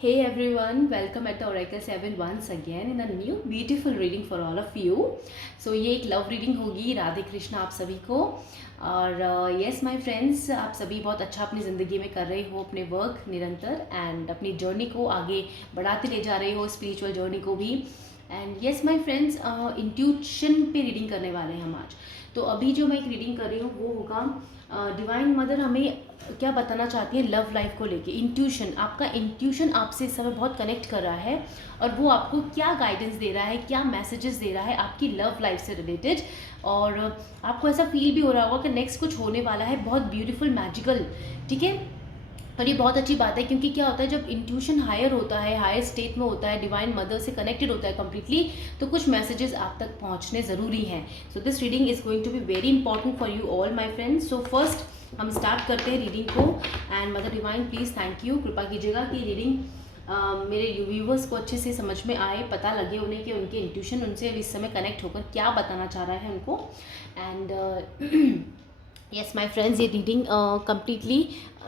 Hey everyone, welcome at the Oracle 7 once again in a new beautiful reading for all of you. So ये एक love reading होगी राधे कृष्ण आप सभी को। और यस माय फ्रेंड्स, आप सभी बहुत अच्छा अपनी ज़िंदगी में कर रहे हो, अपने वर्क निरंतर एंड अपनी जर्नी को आगे बढ़ाते ले जा रहे हो, स्पिरिचुअल जर्नी को भी। And yes my friends, intuition पे रीडिंग करने वाले हैं हम आज। तो अभी जो मैं एक रीडिंग कर रही हूँ वो होगा डिवाइन मदर हमें क्या बताना चाहती है लव लाइफ को लेके। इंट्यूशन, आपका इंट्यूशन आपसे इस समय बहुत कनेक्ट कर रहा है और वो आपको क्या गाइडेंस दे रहा है, क्या मैसेजेस दे रहा है आपकी लव लाइफ से रिलेटेड। और आपको ऐसा फील भी हो रहा होगा कि नेक्स्ट कुछ होने वाला है बहुत ब्यूटीफुल मैजिकल, ठीक है। और ये बहुत अच्छी बात है क्योंकि क्या होता है जब इंट्यूशन हायर होता है, हायर स्टेट में होता है, डिवाइन मदर से कनेक्टेड होता है कम्प्लीटली, तो कुछ मैसेजेस आप तक पहुंचने ज़रूरी हैं। So this reading is going to be very important for you all my friends. So first हम स्टार्ट करते हैं रीडिंग को। And mother divine please thank you, कृपा कीजिएगा कि रीडिंग मेरे व्यूवर्स को अच्छे से समझ में आए, पता लगे उन्हें कि उनके इंट्यूशन उनसे इस समय कनेक्ट होकर क्या बताना चाह रहा है उनको। एंड यस माय फ्रेंड्स, ये रीडिंग कम्प्लीटली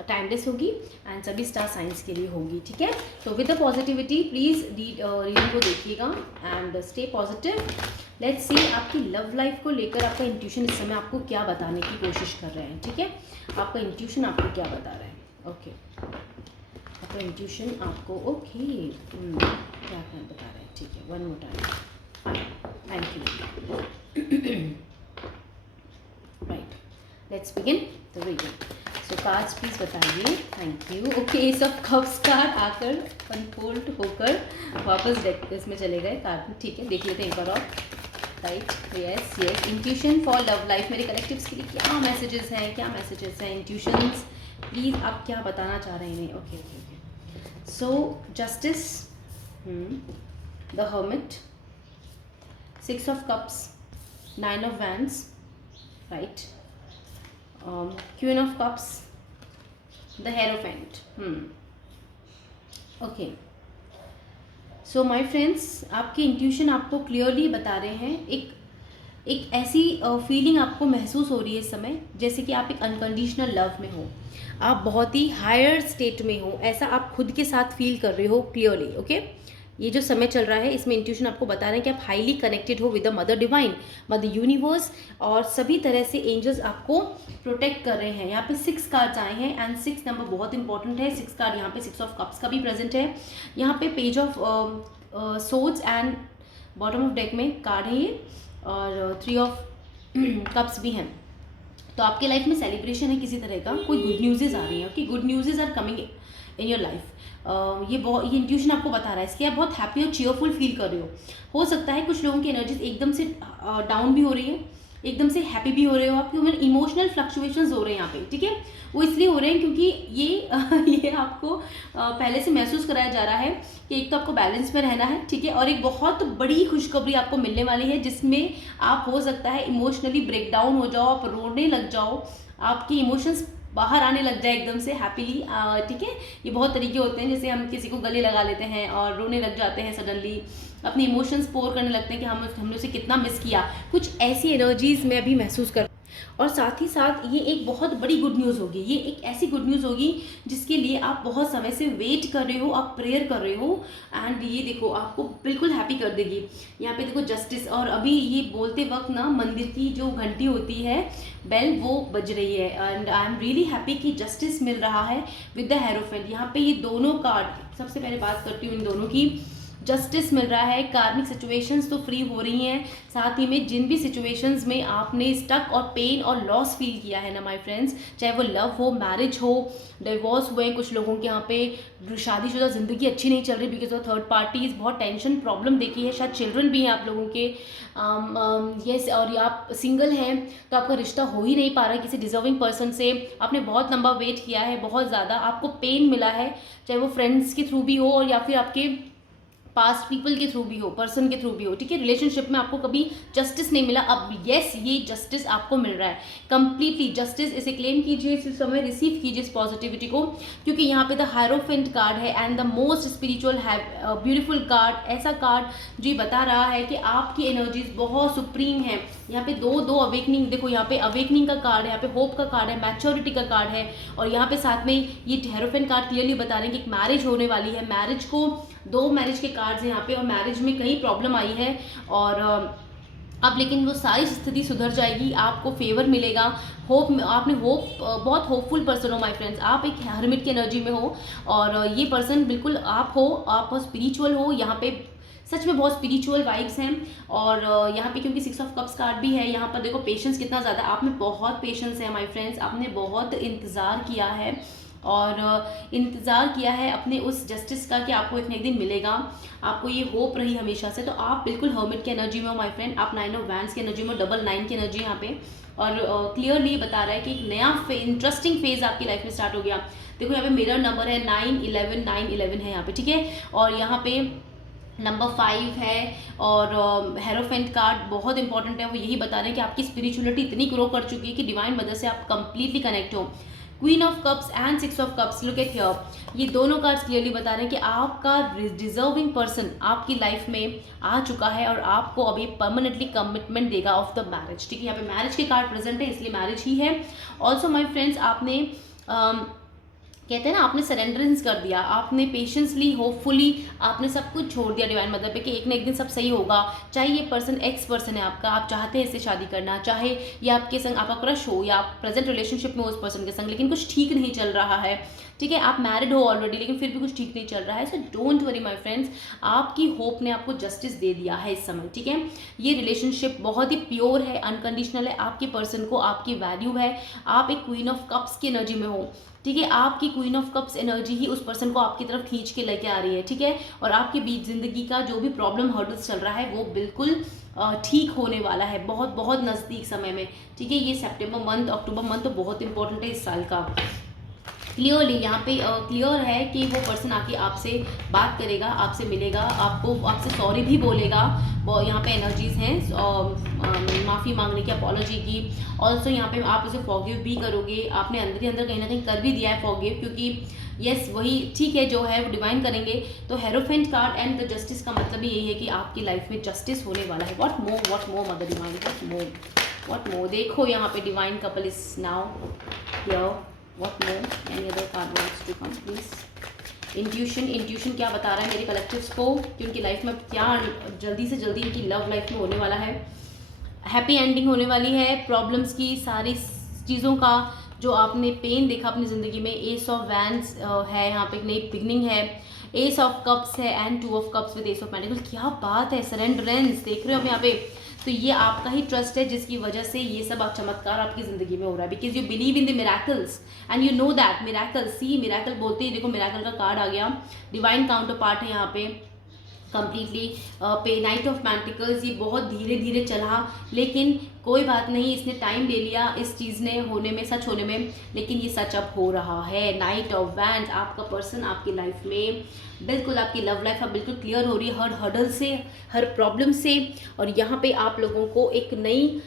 टाइमलेस होगी एंड सभी स्टार साइंस के लिए होगी, ठीक है। तो with the positivity please reading को देखिएगा and stay positive. Let's see आपकी लव लाइफ को लेकर आपका इंट्यूशन इस समय आपको क्या बताने की कोशिश कर रहे हैं, ठीक है। आपका इंट्यूशन आपको क्या बता रहा है, ओके। आपका इंट्यूशन आपको ओके क्या बता रहे हैं, ठीक है। One more time, thank you. Right, let's begin the reading. So cards please बताइए, thank you. Okay, ace of cups card आकर अनफोल्ड होकर वापस डेक इसमें चले गए कार्ड, ठीक है। देख लेते हैं एक बार और। Right, yes yes, intuition for love life मेरे कलेक्टिव्स के लिए क्या मैसेजेस हैं, क्या मैसेजेस हैं इंट्यूशंस, प्लीज़ आप क्या बताना चाह रहे हैं। Okay okay okay. So justice, the hermit, six of cups, nine of wands, right, queen of cups, the hierophant. Okay, so my friends, आपके इंट्यूशन आपको क्लियरली बता रहे हैं एक ऐसी फीलिंग आपको महसूस हो रही है इस समय जैसे कि आप एक अनकंडीशनल लव में हो, आप बहुत ही हायर स्टेट में हो, ऐसा आप खुद के साथ फील कर रहे हो क्लियरली, ओके। ये जो समय चल रहा है इसमें इंट्यूशन आपको बता रहे हैं कि आप हाईली कनेक्टेड हो with the mother divine, mother universe, और सभी तरह से एंजल्स आपको प्रोटेक्ट कर रहे हैं। यहाँ पे 6 कार्ड्स आए हैं एंड 6 नंबर बहुत इंपॉर्टेंट है। 6 कार्ड यहाँ पे 6 ऑफ कप्स का भी प्रेजेंट है, यहाँ पे page of swords and bottom of deck में कार्ड है ये, और 3 ऑफ कप्स भी हैं। तो आपके लाइफ में सेलिब्रेशन है किसी तरह का, कोई गुड न्यूज़ेज आ रही हैं, okay, good newses are coming in your life. ये इंट्यूशन आपको बता रहा है, इसलिए आप बहुत हैप्पी और चीयरफुल फील कर रहे हो सकता है कुछ लोगों की एनर्जीज एकदम से डाउन भी हो रही है, एकदम से हैप्पी भी हो रहे हो, आपके इमोशनल फ्लक्चुएशंस हो रहे हैं यहाँ पे, ठीक है। वो इसलिए हो रहे हैं क्योंकि ये आपको पहले से महसूस कराया जा रहा है कि एक तो आपको बैलेंस में रहना है, ठीक है, और एक बहुत बड़ी खुशखबरी आपको मिलने वाली है जिसमें आप हो सकता है इमोशनली ब्रेक डाउन हो जाओ, आप रोने लग जाओ, आपकी इमोशंस बाहर आने लग जाए एकदम से हैप्पीली, ठीक है। ये बहुत तरीके होते हैं, जैसे हम किसी को गले लगा लेते हैं और रोने लग जाते हैं सडनली, अपने इमोशंस पोर करने लगते हैं कि हमने उसे कितना मिस किया, कुछ ऐसी एनर्जीज मैं भी महसूस कर। और साथ ही साथ ये एक बहुत बड़ी गुड न्यूज़ होगी, ये एक ऐसी गुड न्यूज़ होगी जिसके लिए आप बहुत समय से वेट कर रहे हो, आप प्रेयर कर रहे हो, एंड ये देखो आपको बिल्कुल हैप्पी कर देगी। यहाँ पे देखो जस्टिस, और अभी ये बोलते वक्त ना मंदिर की जो घंटी होती है बेल वो बज रही है, and I am really happy कि जस्टिस मिल रहा है विद द हेरोफेंट। यहाँ पे ये दोनों कार्ड, सबसे पहले बात करती हूँ इन दोनों की। जस्टिस मिल रहा है, कार्मिक सिचुएशंस तो फ्री हो रही हैं, साथ ही में जिन भी सिचुएशंस में आपने स्टक और पेन और लॉस फील किया है ना माय फ्रेंड्स, चाहे वो लव हो, मैरिज हो, डिवोर्स हुए, कुछ लोगों के यहाँ पे शादीशुदा ज़िंदगी अच्छी नहीं चल रही बिकॉज ऑफ थर्ड पार्टीज, बहुत टेंशन प्रॉब्लम देखी है, शायद चिल्ड्रन भी हैं आप लोगों के, यस, और या आप सिंगल हैं तो आपका रिश्ता हो ही नहीं पा रहा है किसी डिजर्विंग पर्सन से, आपने बहुत लंबा वेट किया है, बहुत ज़्यादा आपको पेन मिला है, चाहे वो फ्रेंड्स के थ्रू भी हो और या फिर आपके पास्ट पीपल के थ्रू भी हो, पर्सन के थ्रू भी हो, ठीक है। रिलेशनशिप में आपको कभी जस्टिस नहीं मिला, अब यस ये जस्टिस आपको मिल रहा है कंप्लीटली। जस्टिस, इसे क्लेम कीजिए, इस समय रिसीव कीजिए इस पॉजिटिविटी को, क्योंकि यहाँ पे द हायरोफेंट कार्ड है and the most spiritual beautiful card, ऐसा कार्ड जो ये बता रहा है कि आपकी एनर्जीज बहुत सुप्रीम है, यहाँ पे दो दो अवेकनिंग, देखो यहाँ पे अवेकनिंग का कार्ड है, यहाँ पे होप का कार्ड है, मैच्योरिटी का कार्ड है, और यहाँ पे साथ में ये हेरोफेंट कार्ड क्लियरली बता रहे हैं कि एक मैरिज होने वाली है। मैरिज को दो मैरिज के कार्ड्स हैं यहाँ पे, और मैरिज में कहीं प्रॉब्लम आई है, और अब लेकिन वो सारी स्थिति सुधर जाएगी, आपको फेवर मिलेगा। होप, आपने होप, बहुत होपफुल पर्सन हो माय फ्रेंड्स, आप एक हर्मिट की एनर्जी में हो, और ये पर्सन बिल्कुल आप हो, आप बहुत स्पिरिचुअल हो, यहाँ पे सच में बहुत स्पिरिचुअल वाइब्स हैं। और यहाँ पे क्योंकि 6 ऑफ कप्स कार्ड भी है, यहाँ पर देखो पेशेंस कितना ज़्यादा, आप में बहुत पेशेंस है माय फ्रेंड्स, आपने बहुत इंतज़ार किया है, और इंतज़ार किया है अपने उस जस्टिस का कि आपको एक न एक दिन मिलेगा, आपको ये होप रही हमेशा से। तो आप बिल्कुल हर्मिट की एनर्जी में हो माय फ्रेंड, आप 9 ऑफ वैंड्स की एनर्जी में, डबल 9 की एनर्जी यहाँ पे, और क्लियरली बता रहा है कि एक नया इंटरेस्टिंग फेज आपकी लाइफ में स्टार्ट हो गया। देखो यहाँ पे मिरर नंबर है 911 है यहाँ पे, ठीक है, और यहाँ पे नंबर 5 है, और हेरोफेंट कार्ड बहुत इंपॉर्टेंट है, वो यही बता रहे हैं कि आपकी स्पिरिचुअलिटी इतनी ग्रो कर चुकी है कि डिवाइन मदर से आप कंप्लीटली कनेक्ट हो। Queen of cups and 6 of cups, look at here, ये दोनों कार्ड्स क्लियरली बता रहे हैं कि आपका डिजर्विंग पर्सन आपकी लाइफ में आ चुका है, और आपको अभी परमानेंटली कमिटमेंट देगा ऑफ द मैरिज, ठीक है। यहाँ पे मैरिज के कार्ड प्रेजेंट है, इसलिए मैरिज ही है। ऑल्सो माई फ्रेंड्स, आपने कहते हैं ना, आपने सरेंडरेंस कर दिया, आपने पेशेंसली होपफुली आपने सब कुछ छोड़ दिया डिवाइन मदर पे कि एक ना एक दिन सब सही होगा। चाहे ये पर्सन एक्स पर्सन है आपका, आप चाहते हैं इससे शादी करना, चाहे ये आपके संग आपका क्रश हो, या आप प्रेजेंट रिलेशनशिप में उस पर्सन के संग, लेकिन कुछ ठीक नहीं चल रहा है, ठीक है, आप मैरिड हो ऑलरेडी लेकिन फिर भी कुछ ठीक नहीं चल रहा है। So don't worry my friends, आपकी होप ने आपको जस्टिस दे दिया है इस समय, ठीक है। ये रिलेशनशिप बहुत ही प्योर है, अनकंडीशनल है, आपके पर्सन को आपकी वैल्यू है, आप एक क्वीन ऑफ कप्स की एनर्जी में हो, ठीक है, आपकी क्वीन ऑफ कप्स एनर्जी ही उस पर्सन को आपकी तरफ खींच के लेके आ रही है, ठीक है, और आपके बीच जिंदगी का जो भी प्रॉब्लम हर्डल्स चल रहा है वो बिल्कुल ठीक होने वाला है, बहुत बहुत नज़दीक समय में, ठीक है। ये सितंबर मंथ, अक्टूबर मंथ तो बहुत इंपॉर्टेंट है इस साल का। क्लियरली यहाँ पे क्लियर है कि वो पर्सन आके आपसे बात करेगा, आपसे मिलेगा, आपसे सॉरी भी बोलेगा, वो यहाँ पे एनर्जीज हैं माफ़ी मांगने की, अपॉलॉजी की। ऑल्सो यहाँ पे आप उसे फॉरगिव भी करोगे, आपने अंदर ही अंदर कहीं ना कहीं कर भी दिया है फॉरगिव, क्योंकि यस वही ठीक है जो है वो डिवाइन करेंगे। तो hierophant card and the justice का मतलब यही है कि आपकी लाइफ में जस्टिस होने वाला है। What more mother divine, what more देखो यहाँ पे divine couple is now here. What more? Any other card wants to come, please? Intuition क्या बता रहा है मेरे कलेक्टिव्स को कि उनकी लाइफ में क्या जल्दी से जल्दी इनकी लव लाइफ में होने वाला है। हैप्पी एंडिंग होने वाली है प्रॉब्लम्स की, सारी चीज़ों का जो आपने पेन देखा अपनी ज़िंदगी में। एस ऑफ वैंड्स है यहाँ पे, एक नई बिगनिंग है, एस ऑफ कप्स है and 2 of cups with S of pentacles. क्या बात है, सरेंडरेंस देख रहे हो हम यहाँ पे। तो ये आपका ही ट्रस्ट है जिसकी वजह से ये सब चमत्कार आपकी ज़िंदगी में हो रहा है, because you believe in the miracles and you know that miracle, see miracle बोलते ही देखो मिराकल का कार्ड आ गया, डिवाइन काउंटर पार्ट है यहाँ पे कंप्लीटली पे नाइट ऑफ पेंटिकल्स। ये बहुत धीरे धीरे चला, लेकिन कोई बात नहीं, इसने टाइम ले लिया इस चीज़ ने होने में, सच होने में, लेकिन ये सच अब हो रहा है। नाइट ऑफ वैंड्स, आपका पर्सन आपकी लाइफ में बिल्कुल, आपकी लव लाइफ अब बिल्कुल क्लियर हो रही है हर हर्डल से, हर प्रॉब्लम से। और यहाँ पे आप लोगों को एक नई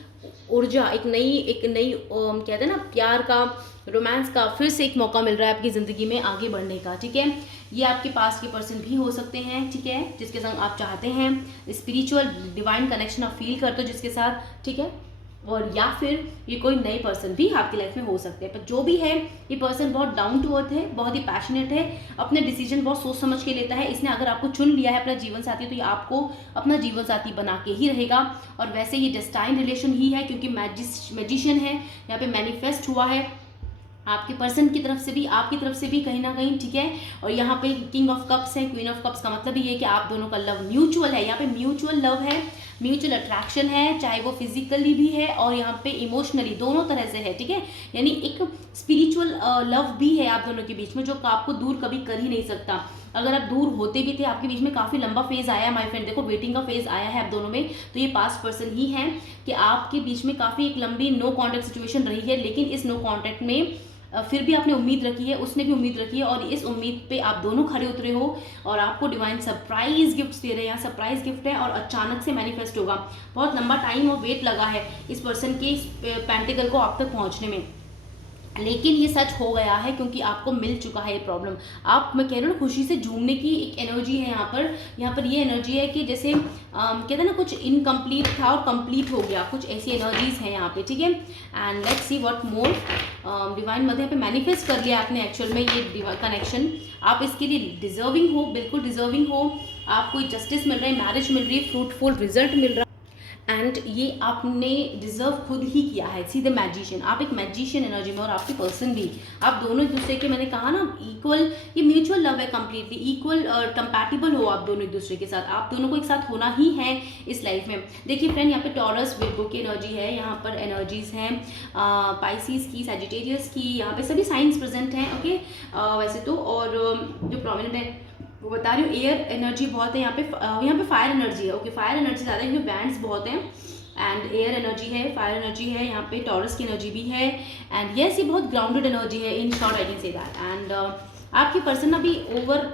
ऊर्जा, एक नई कहते हैं ना प्यार का, रोमांस का फिर से एक मौका मिल रहा है आपकी ज़िंदगी में आगे बढ़ने का, ठीक है। ये आपके पास के पर्सन भी हो सकते हैं, ठीक है, जिसके संग आप चाहते हैं स्पिरिचुअल डिवाइन कनेक्शन आप फील करते हो जिसके साथ, ठीक है। और या फिर ये कोई नए पर्सन भी आपकी लाइफ में हो सकते हैं, पर जो भी है ये पर्सन बहुत डाउन टू अर्थ है, बहुत ही पैशनेट है, अपने डिसीजन बहुत सोच समझ के लेता है। इसने अगर आपको चुन लिया है अपना जीवन साथी, तो ये आपको अपना जीवन साथी बना के ही रहेगा। और वैसे ये डेस्टाइन रिलेशन ही है, क्योंकि मैजिशियन है यहाँ पे, मैनिफेस्ट हुआ है आपके पर्सन की तरफ से भी, आपकी तरफ से भी कहीं ना कहीं, ठीक है। और यहाँ पे किंग ऑफ कप्स है, क्वीन ऑफ कप्स का मतलब ये है कि आप दोनों का लव म्यूचुअल है, यहाँ पे म्यूचुअल लव है, म्यूचुअल अट्रैक्शन है, चाहे वो फिजिकली भी है और यहाँ पे इमोशनली, दोनों तरह से है, ठीक है। यानी एक स्पिरिचुअल लव भी है आप दोनों के बीच में, जो आपको दूर कभी कर ही नहीं सकता। अगर आप दूर होते भी थे, आपके बीच में काफ़ी लंबा फेज आया है माय फ्रेंड, देखो वेटिंग का फेज आया है आप दोनों में, तो ये पास्ट पर्सन ही है कि आपके बीच में काफ़ी एक लंबी नो कॉन्टैक्ट सिचुएशन रही है, लेकिन इस नो कॉन्टैक्ट में फिर भी आपने उम्मीद रखी है, उसने भी उम्मीद रखी है, और इस उम्मीद पे आप दोनों खड़े उतरे हो, और आपको डिवाइन सरप्राइज गिफ्ट्स दे रहे हैं। सरप्राइज गिफ्ट है और अचानक से मैनिफेस्ट होगा। बहुत लंबा टाइम और वेट लगा है इस पर्सन के पेंटिकल को आप तक पहुंचने में, लेकिन ये सच हो गया है क्योंकि आपको मिल चुका है ये प्रॉब्लम। आप, मैं कह रही हूँ ना, खुशी से झूमने की एक एनर्जी है यहाँ पर। यहाँ पर ये एनर्जी है कि जैसे कहते हैं ना, कुछ इनकम्प्लीट था और कंप्लीट हो गया, कुछ ऐसी एनर्जीज हैं यहाँ पे, ठीक है। And let's see what more. Divine mother यहाँ पे मैनिफेस्ट कर लिया आपने एक्चुअल में ये कनेक्शन। आप इसके लिए डिजर्विंग हो, बिल्कुल डिजर्विंग हो। आपको जस्टिस मिल रहा है, मैरिज मिल रही है, फ्रूटफुल रिजल्ट मिल रहा है, एंड ये आपने डिजर्व खुद ही किया है। सी द मैजिशियन, आप एक मैजिशियन एनर्जी में और आपकी पर्सन भी, आप दोनों एक दूसरे के, मैंने कहा ना, इक्वल, ये म्यूचुअल लव है, कंप्लीटली इक्वल और कंपैटिबल हो आप दोनों एक दूसरे के साथ। आप दोनों को एक साथ होना ही है इस लाइफ में। देखिए फ्रेंड, यहाँ पे टॉरस विर्गो की एनर्जी है, यहाँ पर एनर्जीज हैं पाइसिस की, सैजिटेरियस की, यहाँ पे सभी साइंस प्रेजेंट हैं, ओके। वैसे तो, और जो प्रोमिनेंट है वो बता रही हूँ, एयर एनर्जी बहुत है यहाँ पे फायर एनर्जी है, ओके। फायर एनर्जी ज़्यादा है क्योंकि बैंड्स बहुत हैं, एंड एयर एनर्जी है, फायर एनर्जी है, यहाँ पे टॉरस की एनर्जी भी है, एंड यस, ये बहुत ग्राउंडेड एनर्जी है, in short I can say that. And आपकी पर्सन अभी ओवर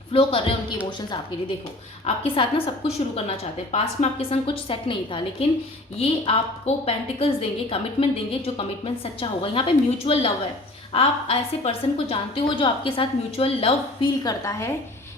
फ्लो कर रहे हैं उनके इमोशंस आपके लिए। देखो, आपके साथ ना सब कुछ शुरू करना चाहते हैं। पास्ट में आपके संग कुछ सेट नहीं था, लेकिन ये आपको पेंटिकल्स देंगे, कमिटमेंट देंगे, जो कमिटमेंट सच्चा होगा। यहाँ पे म्यूचुअल लव है। आप ऐसे पर्सन को जानते हो जो आपके साथ म्यूचुअल लव फील करता है।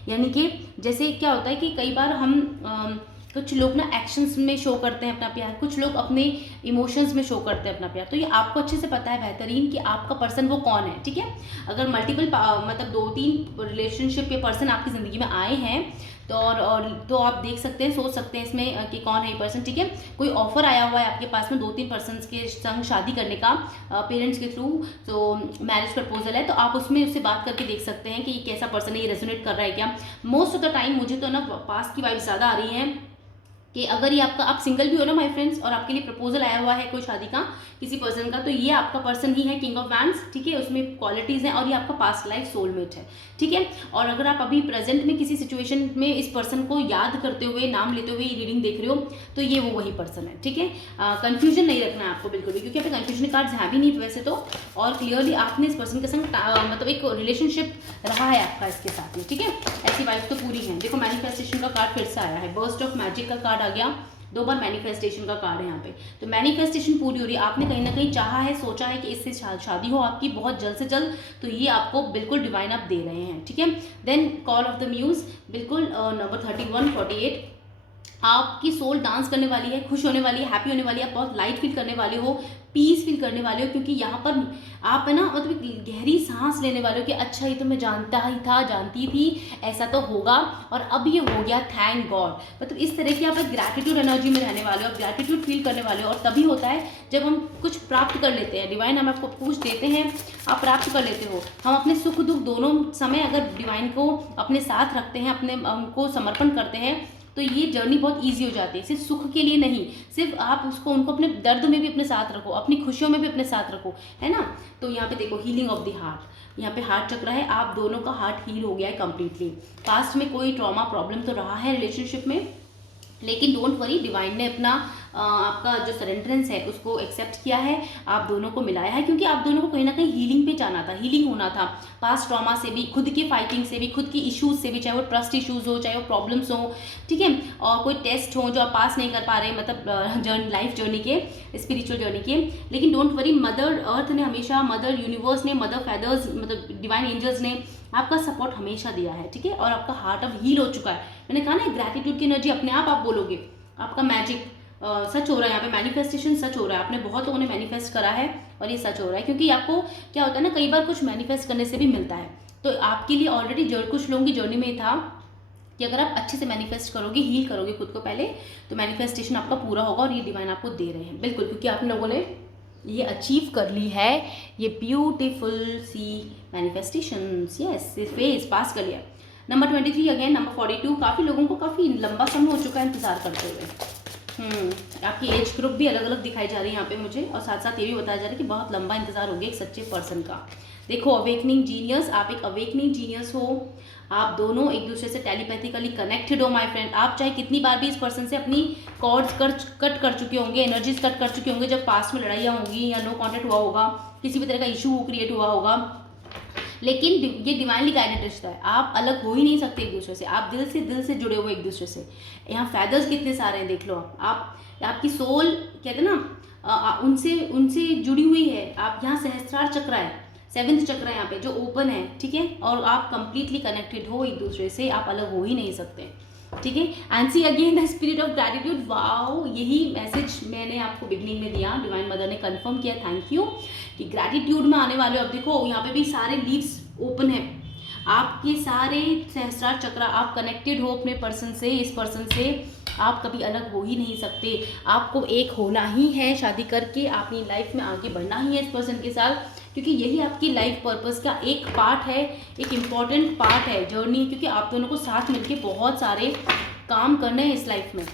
यानी कि जैसे क्या होता है कि कई बार हम कुछ लोग ना एक्शंस में शो करते हैं अपना प्यार, कुछ लोग अपने इमोशंस में शो करते हैं अपना प्यार। तो ये आपको अच्छे से पता है बेहतरीन कि आपका पर्सन वो कौन है, ठीक है। अगर मल्टीपल मतलब 2-3 रिलेशनशिप के पर्सन आपकी ज़िंदगी में आए हैं तो आप देख सकते हैं, सोच सकते हैं इसमें कि कौन है ये पर्सन, ठीक है। कोई ऑफर आया हुआ है आपके पास में 2-3 पर्सन के संग शादी करने का, पेरेंट्स के थ्रू, तो मैरिज प्रपोजल है, तो आप उसमें उससे बात करके देख सकते हैं कि ये कैसा पर्सन है, ये रेजोनेट कर रहा है क्या। मोस्ट ऑफ द टाइम मुझे तो ना पास्ट की वाइब ज़्यादा आ रही है कि अगर ये आपका, आप सिंगल भी हो ना माय फ्रेंड्स, और आपके लिए प्रपोजल आया हुआ है कोई शादी का किसी पर्सन का, तो ये आपका पर्सन ही है, किंग ऑफ वैंड्स, ठीक है। उसमें क्वालिटीज़ हैं और ये आपका पास्ट लाइफ सोलमेट है, ठीक है। और अगर आप अभी प्रेजेंट में किसी सिचुएशन में इस पर्सन को याद करते हुए, नाम लेते हुए रीडिंग देख रहे हो, तो ये वो वही पर्सन है, ठीक है। कन्फ्यूजन नहीं रखना है आपको बिल्कुल भी, क्योंकि यहाँ पे कन्फ्यूजन कार्ड्स हैं भी नहीं वैसे तो। और क्लियरली आपने इस पर्सन के संग मतलब एक रिलेशनशिप रहा है आपका इसके साथ में, ठीक है। ऐसी वाइफ तो पूरी है। देखो, मैनिफेस्टेशन का कार्ड फिर से आया है, बर्स्ट ऑफ मैजिक का कार्ड आ गया, 2 बार मैनिफेस्टेशन का कार्ड है यहाँ पे। तो मैनिफेस्टेशन पूरी हो रही है। आपने कहीं ना कहीं चाहा है, सोचा है कि इससे शादी हो आपकी बहुत जल्द से जल्द, तो ये आपको बिल्कुल डिवाइन आप दे रहे हैं, ठीक है। Then call of the muse, बिल्कुल नंबर 31-48, आपकी सोल डांस करने वाली है, खुश होने वाली है, हैप्पी होने वाली है, आप बहुत लाइट फील करने वाले हो, पीस फील करने वाले हो, क्योंकि यहाँ पर आप है ना, मतलब गहरी सांस लेने वाले हो कि अच्छा, ये तो मैं जानता ही था, जानती थी, ऐसा तो होगा और अब ये हो गया, थैंक गॉड। मतलब इस तरह की आप एक ग्रैटिट्यूड एनर्जी में रहने वाले हो, ग्रैटिट्यूड फील करने वाले हो। और तभी होता है जब हम कुछ प्राप्त कर लेते हैं, डिवाइन हम आपको कुछ देते हैं, आप प्राप्त कर लेते हो। हम अपने सुख दुख दोनों समय अगर डिवाइन को अपने साथ रखते हैं, अपने उनको समर्पण करते हैं, तो ये जर्नी बहुत इजी हो जाती है। सिर्फ सुख के लिए नहीं, सिर्फ आप उनको अपने दर्द में भी अपने साथ रखो, अपनी खुशियों में भी अपने साथ रखो, है ना। तो यहाँ पे देखो, हीलिंग ऑफ द हार्ट, यहाँ पे हार्ट चक्र है, आप दोनों का हार्ट हील हो गया है कम्प्लीटली। पास्ट में कोई ट्रॉमा प्रॉब्लम तो रहा है रिलेशनशिप में, लेकिन डोंट वरी, डिवाइन ने अपना आपका जो सरेंडरेंस है उसको एक्सेप्ट किया है, आप दोनों को मिलाया है, क्योंकि आप दोनों को कहीं ना कहीं हीलिंग पे जाना था, हीलिंग होना था। पास्ट ट्रॉमा से भी, खुद की फाइटिंग से भी, खुद की इश्यूज से भी, चाहे वो ट्रस्ट इश्यूज हो, चाहे वो प्रॉब्लम्स हो, ठीक है, और कोई टेस्ट हो जो आप पास नहीं कर पा रहे, मतलब लाइफ जर्नी के, स्पिरिचुअल जर्नी के। लेकिन डोंट वरी, मदर अर्थ ने हमेशा, मदर यूनिवर्स ने, मदर फेदर्स, मतलब डिवाइन एंजल्स ने आपका सपोर्ट हमेशा दिया है, ठीक है। और आपका हार्ट अब हील हो चुका है। मैंने कहा ना, ग्रैटिट्यूड की एनर्जी अपने आप बोलोगे, आपका मैजिक सच हो रहा है। यहाँ पे मैनिफेस्टेशन सच हो रहा है। आपने बहुत लोगों ने मैनिफेस्ट करा है और ये सच हो रहा है, क्योंकि आपको क्या होता है ना, कई बार कुछ मैनिफेस्ट करने से भी मिलता है। तो आपके लिए ऑलरेडी कुछ लोगों की जर्नी में था कि अगर आप अच्छे से मैनिफेस्ट करोगे, हील करोगे खुद को पहले, तो मैनिफेस्टेशन आपका पूरा होगा। और ये डिवाइन आपको दे रहे हैं बिल्कुल, क्योंकि आप लोगों ने ये अचीव कर ली है, ये ब्यूटीफुल सी मैनिफेस्टेशंस, यस, फेज पास कर लिया। नंबर 23 अगेन, नंबर 42, काफ़ी लोगों को काफ़ी लंबा समय हो चुका है इंतजार करते हुए। आपकी एज ग्रुप भी अलग अलग दिखाई जा रही है यहाँ पे मुझे, और साथ साथ ये भी बताया जा रहा है कि बहुत लंबा इंतजार हो गया एक सच्चे पर्सन का। देखो, अवेकनिंग जीनियस, आप एक अवेकनिंग जीनियस हो, आप दोनों एक दूसरे से टेलीपैथिकली कनेक्टेड हो माय फ्रेंड। आप चाहे कितनी बार भी इस पर्सन से अपनी कॉर्ड्स कट कर चुके होंगे, एनर्जीज कट कर चुके होंगे, जब पास्ट में लड़ाइयाँ होंगी या नो कॉन्टेक्ट हुआ होगा, किसी भी तरह का इशू क्रिएट हुआ होगा, लेकिन ये डिवाइनली गाइडेड रिश्ता है। आप अलग हो ही नहीं सकते एक दूसरे से, आप दिल से जुड़े हुए एक दूसरे से। यहाँ फैदर्स कितने सारे हैं देख लो आप। आपकी सोल, कहते हैं ना, उनसे उनसे जुड़ी हुई है। आप यहाँ सहस्त्रार चक्र है, 7th चक्र है यहाँ पे जो ओपन है, ठीक है, और आप कंप्लीटली कनेक्टेड हो एक दूसरे से, आप अलग हो ही नहीं सकते, ठीक है। And see again the spirit of gratitude. Wow, यही मैसेज मैंने आपको बिगनिंग में दिया, डिवाइन मदर ने कंफर्म किया, थैंक यू, कि ग्रैटिट्यूड में आने वाले हो। अब देखो यहाँ पे भी सारे लीव्स ओपन है, आपके सारे सहस्त्रार चक्र, आप कनेक्टेड हो अपने पर्सन से, इस पर्सन से आप कभी अलग हो ही नहीं सकते। आपको एक होना ही है, शादी करके अपनी लाइफ में आगे बढ़ना ही है इस पर्सन के साथ, क्योंकि यही आपकी लाइफ पर्पस का एक पार्ट है, एक इम्पॉर्टेंट पार्ट है जर्नी, क्योंकि आप दोनों को साथ मिलके बहुत सारे काम करने हैं इस लाइफ में,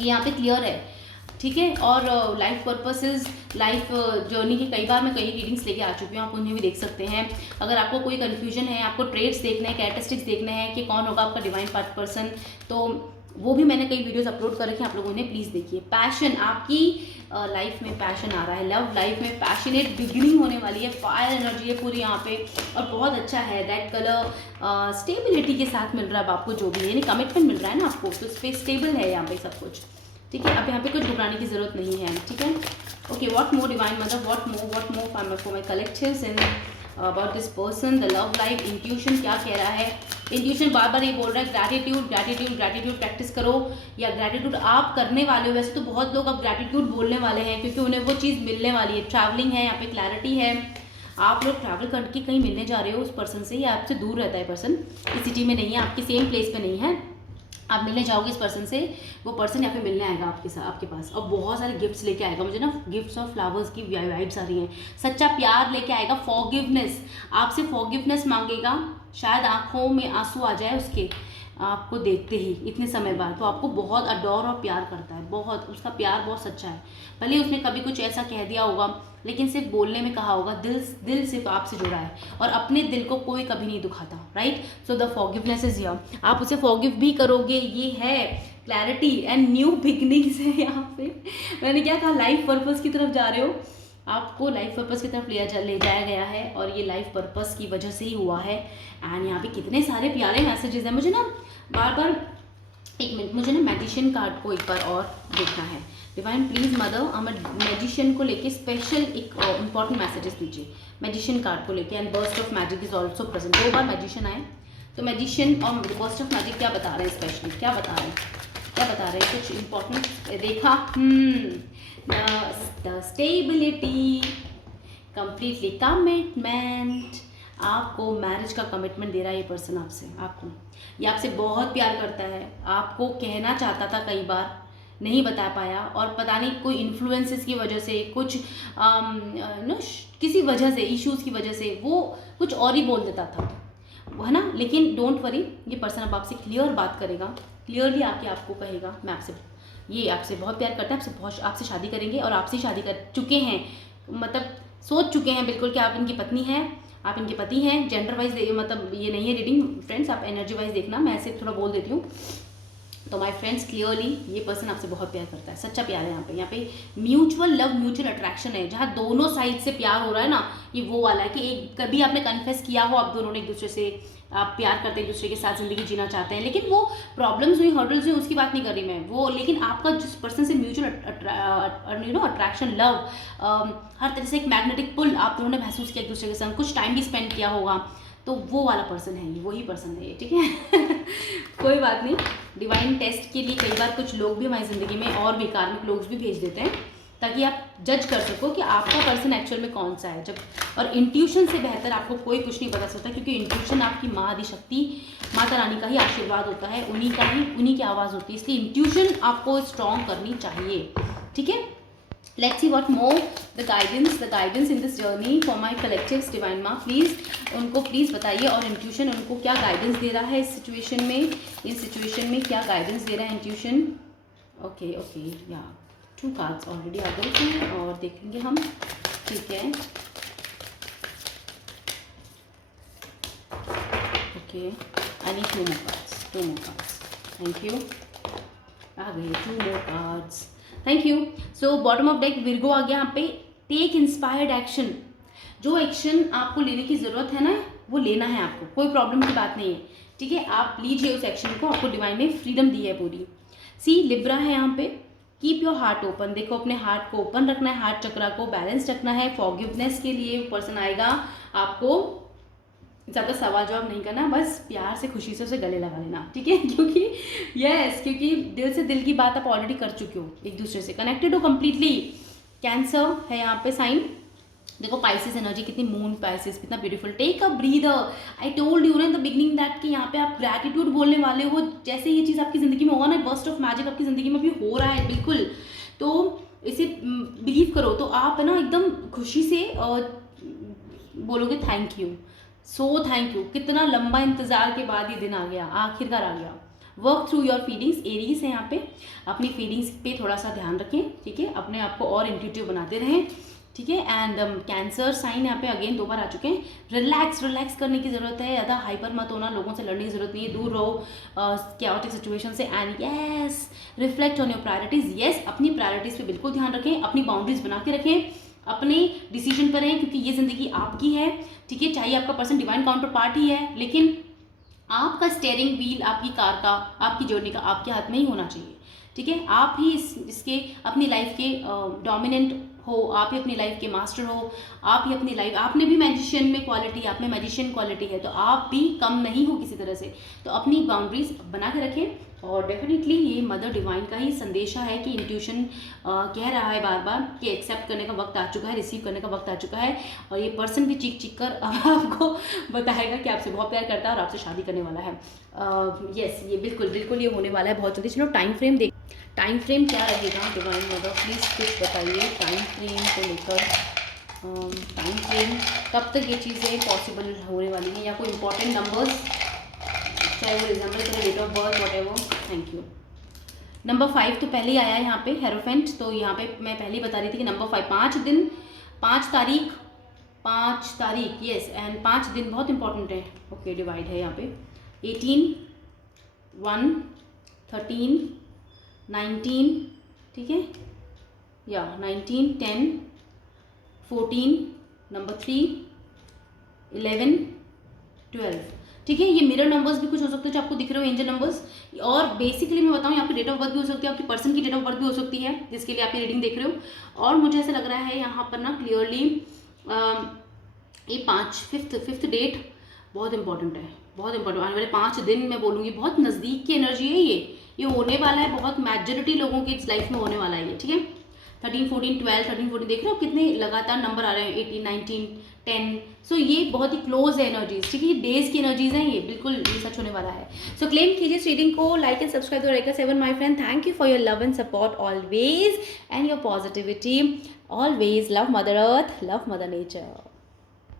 यहाँ पे क्लियर है, ठीक है। और लाइफ पर्पसेस, लाइफ जर्नी की कई बार मैं कई रीडिंग्स लेके आ चुकी हूँ, आप उन्हें भी देख सकते हैं। अगर आपको कोई कन्फ्यूजन है, आपको ट्रेड्स देखने हैं, कैरेक्टरिस्टिक्स देखने हैं कि कौन होगा आपका डिवाइन पार्ट पर्सन, तो वो भी मैंने कई वीडियोस अपलोड कर रखे हैं, आप लोगों ने प्लीज़ देखिए। पैशन, आपकी लाइफ में पैशन आ रहा है, लव लाइफ में पैशनेट बिगिनिंग होने वाली है, फायर एनर्जी है पूरी यहाँ पे, और बहुत अच्छा है। रेड कलर स्टेबिलिटी के साथ मिल रहा है अब आपको, जो भी है, यानी कमिटमेंट मिल रहा है ना आपको, तो इस पर स्टेबल है यहाँ पे सब कुछ, ठीक है। अब यहाँ पे कुछ घबराने की जरूरत नहीं है, ठीक है। Okay, what more divine mother, what more for my collectives and about this person, the love life, intuition क्या कह रहा है। इंट्यूशन बार बार ये बोल रहा है ग्रैटिट्यूड ग्रैटिट्यूड ग्रैटिट्यूड प्रैक्टिस करो, या ग्रैटिट्यूड आप करने वाले हो। वैसे तो बहुत लोग अब ग्रैटिट्यूड बोलने वाले हैं, क्योंकि उन्हें वो चीज़ मिलने वाली है। ट्रैवलिंग है यहाँ पे, क्लैरिटी है, आप लोग ट्रैवल करके कहीं मिलने जा रहे हो उस पर्सन से, या आपसे दूर रहता है पर्सन, इस सिटी में नहीं है, आपकी सेम प्लेस पे नहीं है, आप मिलने जाओगे इस पर्सन से, वो पर्सन यहाँ पे मिलने आएगा आपके साथ, आपके पास, और बहुत सारे गिफ्ट्स लेके आएगा। मुझे ना गिफ्ट्स और फ्लावर्स की वाइब्स आ रही हैं, सच्चा प्यार लेके आएगा, फॉरगिवनेस, आपसे फॉरगिवनेस मांगेगा, शायद आंखों में आंसू आ जाए उसके आपको देखते ही इतने समय बाद, तो आपको बहुत अडोर और प्यार करता है, बहुत, उसका प्यार बहुत सच्चा है। भले उसने कभी कुछ ऐसा कह दिया होगा, लेकिन सिर्फ बोलने में कहा होगा, दिल सिर्फ आपसे जुड़ा है, और अपने दिल को कोई कभी नहीं दुखाता, right. So the forgiveness is here, आप उसे फॉरगिव भी करोगे, ये है क्लैरिटी एंड न्यू बिगनिंग्स है यहाँ पे। मैंने क्या कहा, लाइफ पर्पस की तरफ जा रहे हो, आपको लाइफ पर्पस की तरफ ले जाया गया है, और ये लाइफ पर्पस की वजह से ही हुआ है। एंड यहाँ पे कितने सारे प्यारे मैसेजेस हैं। मुझे ना बार बार, एक मिनट, मुझे ना मैजिशियन कार्ड को एक बार और देखना है। डिवाइन प्लीज मदर, हमें मैजिशियन को लेके स्पेशल एक इंपॉर्टेंट मैसेजेस दीजिए मैजिशियन कार्ड को लेके। And burst of magic is also present, 2 bar magician आए, तो मैजिशियन और बर्स्ट ऑफ मैजिक क्या बता रहे हैं, स्पेशली क्या बता रहे हैं, कुछ इंपॉर्टेंट देखा। द स्टेबिलिटी, कंप्लीटली कमिटमेंट, आपको मैरिज का कमिटमेंट दे रहा है ये पर्सन आपसे, आपको, ये आपसे बहुत प्यार करता है, आपको कहना चाहता था, कई बार नहीं बता पाया, और पता नहीं कोई इन्फ्लुएंसेस की वजह से, कुछ किसी वजह से, इश्यूज़ की वजह से वो कुछ और ही बोल देता था, है ना। लेकिन डोंट वरी, ये पर्सन अब आपसे क्लियर बात करेगा, क्लियरली आके आपको कहेगा, मैं आपसे, ये आपसे बहुत प्यार करता है, आपसे शादी करेंगे, और आपसे शादी कर चुके हैं, मतलब सोच चुके हैं बिल्कुल कि आप इनकी पत्नी हैं, आप इनके पति हैं। जेंडर वाइज मतलब ये नहीं है रीडिंग फ्रेंड्स, आप एनर्जी वाइज देखना, मैं ऐसे थोड़ा बोल देती हूँ। तो माय फ्रेंड्स, क्लियरली ये पर्सन आपसे बहुत प्यार करता है, सच्चा प्यार है यहाँ पे म्यूचुअल लव, म्यूचुअल अट्रैक्शन है, जहाँ दोनों साइड से प्यार हो रहा है ना, ये वो वाला है कि एक कभी आपने कन्फेस किया हो, आप दोनों ने एक दूसरे से, आप प्यार करते हैं, एक दूसरे के साथ ज़िंदगी जीना चाहते हैं, लेकिन वो प्रॉब्लम्स हुई, हर्डल्स हुई, उसकी बात नहीं कर रही मैं, वो, लेकिन आपका जिस पर्सन से म्यूचुअल अट्रैक्शन, लव, हर तरह से एक मैग्नेटिक पुल आप दोनों ने महसूस किया एक दूसरे के साथ, कुछ टाइम भी स्पेंड किया होगा, तो वो वाला पर्सन है ये, वही पर्सन है ये, ठीक है। कोई बात नहीं, डिवाइन टेस्ट के लिए कई बार कुछ लोग भी हमारी ज़िंदगी में और भी कार्मिक लोग भी भेज देते हैं, ताकि आप जज कर सको कि आपका पर्सन एक्चुअल में कौन सा है। जब, और इंट्यूशन से बेहतर आपको कोई कुछ नहीं बता सकता, क्योंकि इंट्यूशन आपकी माँ आदिशक्ति, माता रानी का ही आशीर्वाद होता है, उन्हीं की आवाज़ होती है, इसलिए इंट्यूशन आपको स्ट्रॉन्ग करनी चाहिए, ठीक है। Let's see what more the guidance in this journey for my collectives, divine माँ प्लीज़ उनको प्लीज़ बताइए, और इंट्यूशन उनको क्या गाइडेंस दे रहा है इस सिचुएशन में, क्या गाइडेंस दे रहा है इंट्यूशन। ओके या 2 कार्ड्स ऑलरेडी आ गए थे, और देखेंगे हम, ठीक है। Okay, I need 2 more cards, thank you, आ गए 2 more cards, thank you. So bottom of deck Virgo आ गया यहाँ पे। टेक इंस्पायर्ड एक्शन, जो एक्शन आपको लेने की ज़रूरत है ना, वो लेना है आपको, कोई प्रॉब्लम की बात नहीं है, ठीक है। आप लीजिए उस एक्शन को, आपको डिवाइन ने फ्रीडम दी है पूरी। सी लिब्रा है यहाँ पे, कीप योर हार्ट ओपन, देखो अपने हार्ट को ओपन रखना है, हार्ट चक्रा को बैलेंस रखना है। फॉरगिवनेस के लिए पर्सन आएगा, आपको ज़्यादा सवाल जवाब नहीं करना, बस प्यार से खुशी से उसे गले लगा लेना, ठीक है। क्योंकि क्योंकि दिल से दिल की बात आप ऑलरेडी कर चुके हो, एक दूसरे से कनेक्टेड हो कंप्लीटली। कैंसर है यहाँ पे साइन, देखो पाइसिस एनर्जी कितनी, मून पाइसिस कितना beautiful. Take a breather, I told you ना इन द बिगनिंग दैट कि यहाँ पे आप ग्रैटिट्यूड बोलने वाले हो। जैसे ये चीज़ आपकी ज़िंदगी में होगा ना, बर्स्ट ऑफ मैजिक आपकी ज़िंदगी में भी हो रहा है बिल्कुल, तो इसे बिलीव करो, तो आप है ना एकदम खुशी से बोलोगे thank you, so thank you. कितना लंबा इंतज़ार के बाद ये दिन आ गया, आखिरकार आ गया। Work through your feelings, Aries है यहाँ पे, अपनी फीलिंग्स पे थोड़ा सा ध्यान रखें, ठीक है, अपने आप को और इंट्यूटिव बनाते रहें, ठीक है। एंड कैंसर साइन यहाँ पे अगेन 2 बार आ चुके हैं। रिलैक्स करने की ज़रूरत है, ज़्यादा हाइपर मत होना, लोगों से लड़ने की ज़रूरत नहीं है, दूर रहो कैओटिक सिचुएशन से। And yes, reflect on your priorities, yes अपनी प्रायोरिटीज़ पे बिल्कुल ध्यान रखें, अपनी बाउंड्रीज बना के रखें, अपने डिसीजन पर रहें, क्योंकि ये ज़िंदगी आपकी है, ठीक है। चाहे आपका पर्सन डिवाइन काउंटर पार्ट ही है, लेकिन आपका स्टेयरिंग व्हील आपकी कार का, आपकी जर्नी का आपके हाथ में ही होना चाहिए, ठीक है। आप ही इसके अपनी लाइफ के डोमिनेंट हो, आप ही अपनी लाइफ के मास्टर हो, आप ही अपनी लाइफ, आपने भी मैजिशियन में क्वालिटी, आप में मैजिशियन क्वालिटी है, तो आप भी कम नहीं हो किसी तरह से। तो अपनी बाउंड्रीज बना के रखें। और डेफिनेटली ये मदर डिवाइन का ही संदेशा है कि इंट्यूशन कह रहा है बार बार कि एक्सेप्ट करने का वक्त आ चुका है, रिसीव करने का वक्त आ चुका है। और ये पर्सन भी चीख कर आपको बताएगा कि आपसे बहुत प्यार करता है और आपसे शादी करने वाला है। यस, ये बिल्कुल ये होने वाला है बहुत जल्दी। चलो टाइम फ्रेम देख, टाइम फ्रेम क्या रहेगा डिवाइन मदर, प्लीज़ कुछ बताइए टाइम फ्रेम को लेकर। टाइम फ्रेम कब तक ये चीज़ें पॉसिबल होने वाली हैं, या कोई इंपॉर्टेंट नंबर्स, चाहे वो रिजेंबल करे date of birth whatever. Thank you. Number 5 तो पहले ही आया है यहाँ पे, हेरोफेंट। तो यहाँ पे मैं पहले ही बता रही थी कि नंबर 5 5 दिन, 5 तारीख यस, एंड 5 दिन बहुत इंपॉर्टेंट है। ओके, डिवाइड है यहाँ पे 18 1 13 19, ठीक है, या 19 10 14 नंबर 3 11 12, ठीक है। ये मिरर नंबर्स भी कुछ हो सकते हैं जो आपको दिख रहे हो, एंजल नंबर्स। और बेसिकली मैं बताऊँ, यहाँ पे डेट ऑफ बर्थ भी हो सकती है, आपकी पर्सन की डेट ऑफ बर्थ भी हो सकती है, जिसके लिए आप ये रीडिंग देख रहे हो। और मुझे ऐसा लग रहा है यहाँ पर ना क्लियरली ये 5 डेट बहुत इंपॉर्टेंट है, बहुत इंपॉर्टेंट। आने वाले 5 दिन मैं बोलूँगी बहुत नज़दीक की एनर्जी है, ये होने वाला है, बहुत मेजॉरिटी लोगों की लाइफ में होने वाला है ये, ठीक है। 13 14 12 13 14 देख रहे हो कितने लगातार नंबर आ रहे हैं, 18 19 10। सो ये बहुत ही क्लोज है एनर्जीज, ठीक है, ये डेज की एनर्जीज हैं, ये बिल्कुल ये सच होने वाला है। सो क्लेम कीजिए इस रीडिंग को, like and subscribe to Rekha 7 my friend. Thank you for your love and support always and your positivity always. Love mother earth, love mother nature.